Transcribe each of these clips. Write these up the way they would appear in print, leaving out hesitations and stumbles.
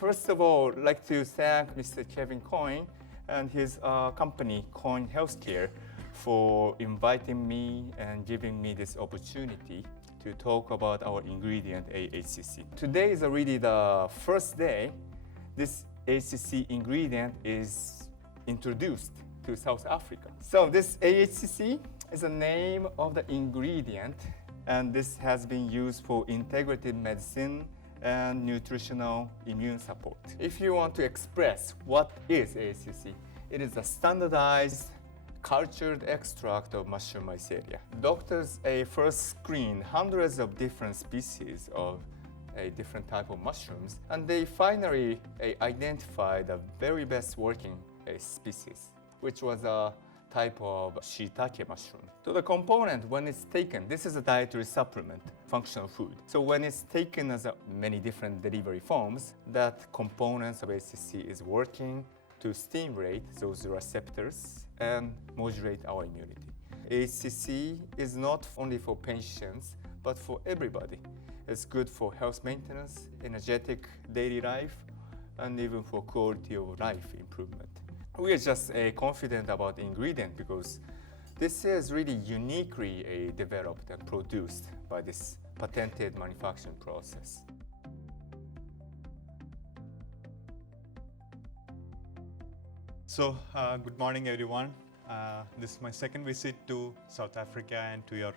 First of all, I'd like to thank Mr. Kevin Coyne and his company, Coyne Healthcare, for inviting me and giving me this opportunity to talk about our ingredient AHCC. Today is already the first day this AHCC ingredient is introduced to South Africa. So this AHCC is the name of the ingredient, and this has been used for integrative medicine and nutritional immune support. If you want to express what is AHCC, it is a standardized cultured extract of mushroom mycelia. Doctors first screen hundreds of different species of a different type of mushrooms, and they finally identified the very best working species, which was a type of shiitake mushroom. So the component, when it's taken, this is a dietary supplement, functional food. So when it's taken as many different delivery forms, that components of AHCC is working to stimulate those receptors and modulate our immunity. AHCC is not only for patients, but for everybody. It's good for health maintenance, energetic daily life, and even for quality of life improvement. We are just confident about the ingredient because this is really uniquely developed and produced by this patented manufacturing process. So, good morning everyone. This is my second visit to South Africa and to your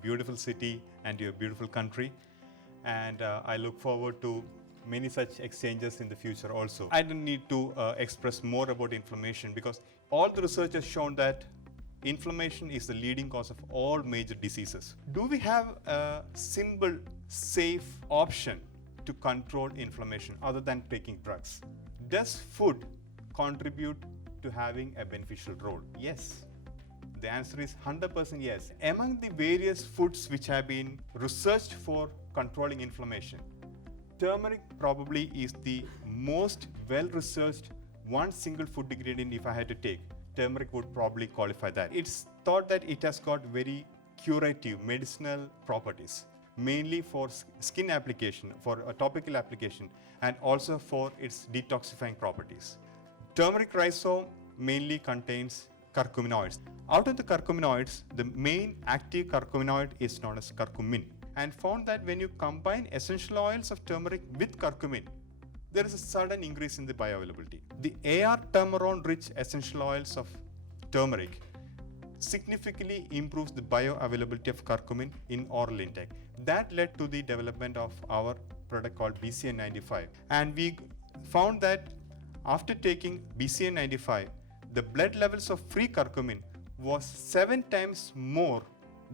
beautiful city and to your beautiful country. And I look forward to many such exchanges in the future also. I don't need to express more about inflammation because all the research has shown that inflammation is the leading cause of all major diseases. Do we have a simple, safe option to control inflammation other than taking drugs? Does food contribute to having a beneficial role? Yes. The answer is 100% yes. Among the various foods which have been researched for controlling inflammation, turmeric probably is the most well-researched one single food ingredient. If I had to take, turmeric would probably qualify that. It's thought that it has got very curative medicinal properties, mainly for skin application, for a topical application, and also for its detoxifying properties. Turmeric rhizome mainly contains curcuminoids. Out of the curcuminoids, the main active curcuminoid is known as curcumin, and found that when you combine essential oils of turmeric with curcumin, there is a sudden increase in the bioavailability. The AR turmeron rich essential oils of turmeric significantly improves the bioavailability of curcumin in oral intake. That led to the development of our product called BCN95, and we found that after taking BCN95, the blood levels of free curcumin was 7 times more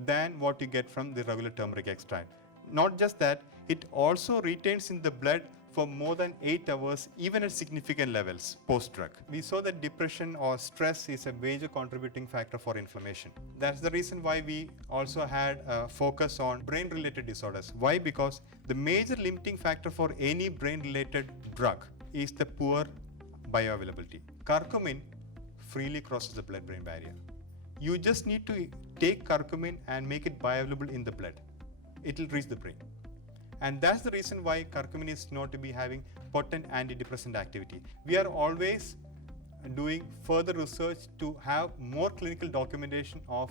than what you get from the regular turmeric extract. Not just that, it also retains in the blood for more than 8 hours, even at significant levels post-drug. We saw that depression or stress is a major contributing factor for inflammation. That's the reason why we also had a focus on brain-related disorders. Why? Because the major limiting factor for any brain-related drug is the poor bioavailability. Curcumin freely crosses the blood-brain barrier. You just need to take curcumin and make it bioavailable in the blood. It will reach the brain. And that's the reason why curcumin is known to be having potent antidepressant activity. We are always doing further research to have more clinical documentation of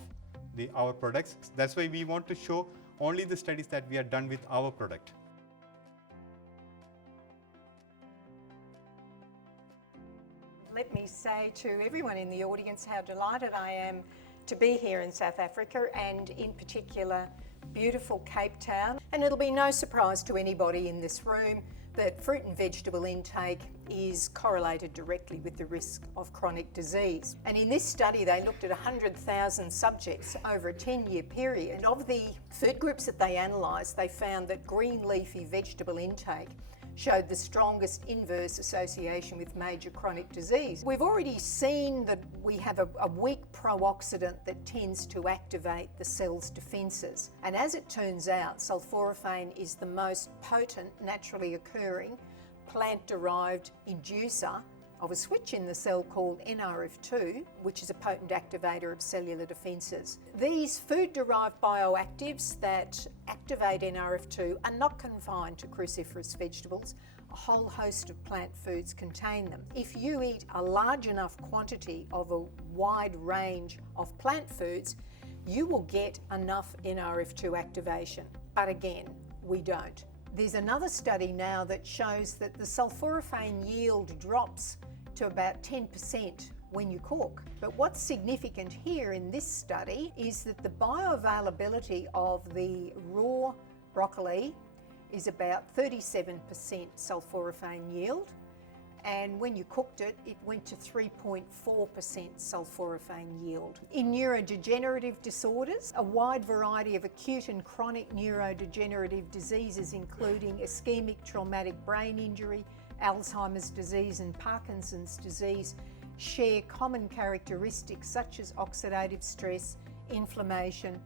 our products. That's why we want to show only the studies that we are done with our product. Let me say to everyone in the audience how delighted I am to be here in South Africa, and in particular beautiful Cape Town. And it'll be no surprise to anybody in this room that fruit and vegetable intake is correlated directly with the risk of chronic disease. And in this study they looked at 100,000 subjects over a 10-year period. And of the food groups that they analysed, they found that green leafy vegetable intake showed the strongest inverse association with major chronic disease. We've already seen that we have a weak pro-oxidant that tends to activate the cell's defences. And as it turns out, sulforaphane is the most potent, naturally occurring, plant-derived inducer of a switch in the cell called NRF2, which is a potent activator of cellular defences. These food-derived bioactives that activate NRF2 are not confined to cruciferous vegetables. A whole host of plant foods contain them. If you eat a large enough quantity of a wide range of plant foods, you will get enough NRF2 activation. But again, we don't. There's another study now that shows that the sulforaphane yield drops to about 10% when you cook. But what's significant here in this study is that the bioavailability of the raw broccoli is about 37% sulforaphane yield, and when you cooked it, it went to 3.4% sulforaphane yield. In neurodegenerative disorders, a wide variety of acute and chronic neurodegenerative diseases, including ischemic traumatic brain injury, Alzheimer's disease and Parkinson's disease, share common characteristics such as oxidative stress, inflammation,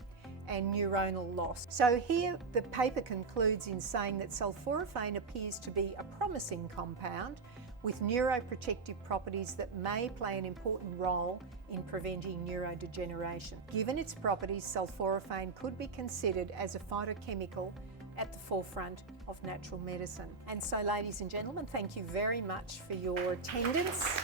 and neuronal loss. So here the paper concludes in saying that sulforaphane appears to be a promising compound with neuroprotective properties that may play an important role in preventing neurodegeneration. Given its properties, sulforaphane could be considered as a phytochemical at the forefront of natural medicine. And so, ladies and gentlemen, thank you very much for your attendance.